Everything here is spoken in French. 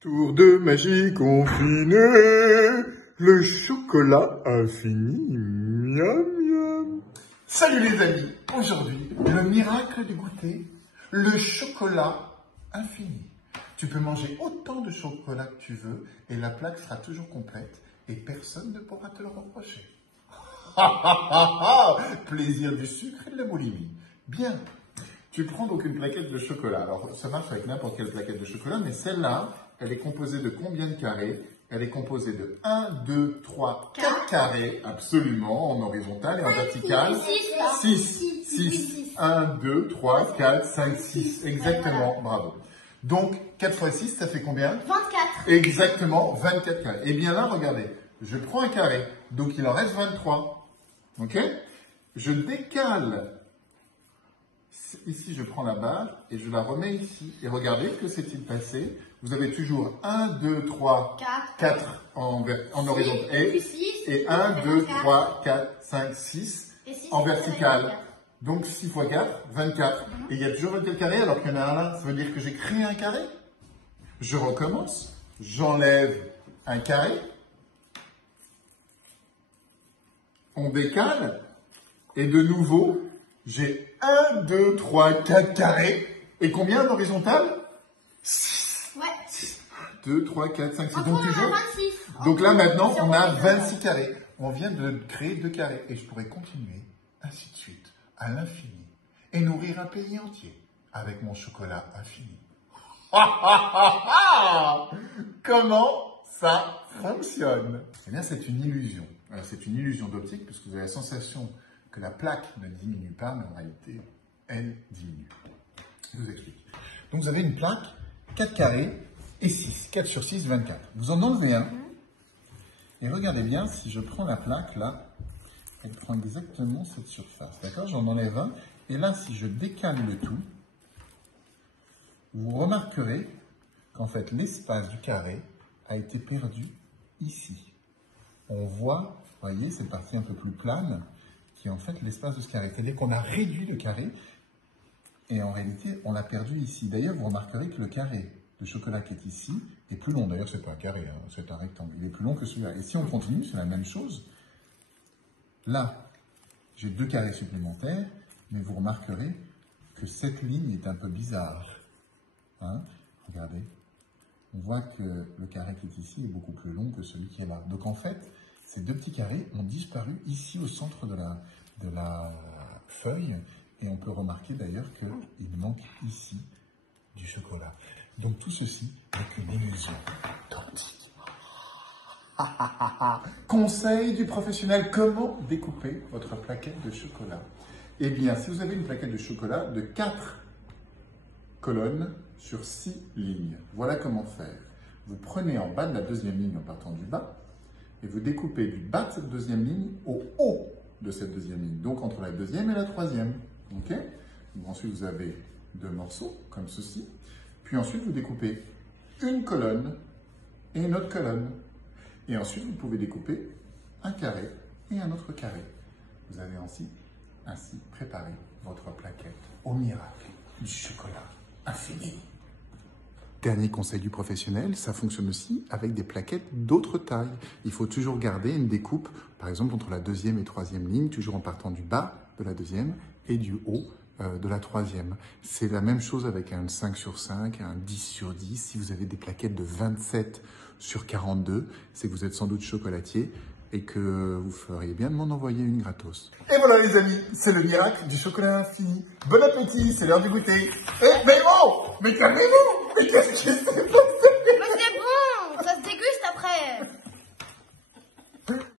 Tour de magie confiné, le chocolat infini, miam miam. Salut les amis, aujourd'hui, le miracle du goûter, le chocolat infini. Tu peux manger autant de chocolat que tu veux et la plaque sera toujours complète et personne ne pourra te le reprocher. Plaisir du sucre et de la boulimie. Bien, tu prends donc une plaquette de chocolat. Alors ça marche avec n'importe quelle plaquette de chocolat, mais celle-là, elle est composée de combien de carrés? Elle est composée de 1, 2, 3, 4 carrés, absolument, en horizontal et en vertical. 6. 1, 2, 3, 4, 5, 6. Exactement, bravo. Donc, 4 fois 6, ça fait combien? 24. Exactement, 24 carrés. Et bien là, regardez, je prends un carré, donc il en reste 23. Ok? Je décale. Ici, je prends la barre et je la remets ici. Et regardez, que s'est-il passé? Vous avez toujours 1, 2, 3, 4 en horizontal et 1, 2, 3, 4, 5, 6 en vertical. Donc 6 fois 4, 24. Et il y a toujours 24 carrés alors qu'il y en a un là. Ça veut dire que j'ai créé un carré. Je recommence. J'enlève un carré. On décale. Et de nouveau, j'ai 1, 2, 3, 4 carrés. Et combien en horizontal? 6. Ouais. 2, 3, 4, 5, 6. Donc, Donc toujours. 26. Donc là maintenant, on a 26 carrés. On vient de créer 2 carrés. Et je pourrais continuer, ainsi de suite, à l'infini. Et nourrir un pays entier avec mon chocolat infini. Comment ça fonctionne? Eh bien, c'est une illusion. C'est une illusion d'optique puisque vous avez la sensation que la plaque ne diminue pas, mais en réalité, elle diminue. Je vous explique. Donc, vous avez une plaque, 4 carrés et 6. 4 sur 6, 24. Vous en enlevez un. Et regardez bien, si je prends la plaque, là, elle prend exactement cette surface. D'accord? J'en enlève un. Et là, si je décale le tout, vous remarquerez qu'en fait, l'espace du carré a été perdu ici. On voit, vous voyez, cette partie un peu plus plane, qui est en fait l'espace de ce carré. C'est-à-dire qu'on a réduit le carré, et en réalité, on l'a perdu ici. D'ailleurs, vous remarquerez que le carré de chocolat qui est ici est plus long. D'ailleurs, c'est pas un carré, hein, c'est un rectangle. Il est plus long que celui-là. Et si on continue, c'est la même chose. Là, j'ai 2 carrés supplémentaires, mais vous remarquerez que cette ligne est un peu bizarre. Hein? Regardez. On voit que le carré qui est ici est beaucoup plus long que celui qui est là. Donc en fait, ces 2 petits carrés ont disparu ici au centre de la feuille. Et on peut remarquer d'ailleurs qu'il manque ici du chocolat. Donc tout ceci n'est qu'une illusion d'optique. Conseil du professionnel, comment découper votre plaquette de chocolat? Eh bien, si vous avez une plaquette de chocolat de 4 colonnes sur 6 lignes, voilà comment faire. Vous prenez en bas de la deuxième ligne en partant du bas et vous découpez du bas de cette deuxième ligne au haut de cette deuxième ligne, donc entre la deuxième et la troisième. Ok? Donc ensuite, vous avez 2 morceaux comme ceci. Puis ensuite, vous découpez une colonne et une autre colonne. Et ensuite, vous pouvez découper un carré et un autre carré. Vous avez ainsi préparé votre plaquette au miracle du chocolat infini. Dernier conseil du professionnel, ça fonctionne aussi avec des plaquettes d'autres tailles. Il faut toujours garder une découpe, par exemple, entre la deuxième et troisième ligne, toujours en partant du bas de la deuxième et du haut de la troisième. C'est la même chose avec un 5 sur 5, un 10 sur 10. Si vous avez des plaquettes de 27 sur 42, c'est que vous êtes sans doute chocolatier et que vous feriez bien de m'en envoyer une gratos. Et voilà les amis, c'est le miracle du chocolat infini. Bon appétit, c'est l'heure du goûter. Mais calmez-vous! Mais qu'est-ce qui s'est passé?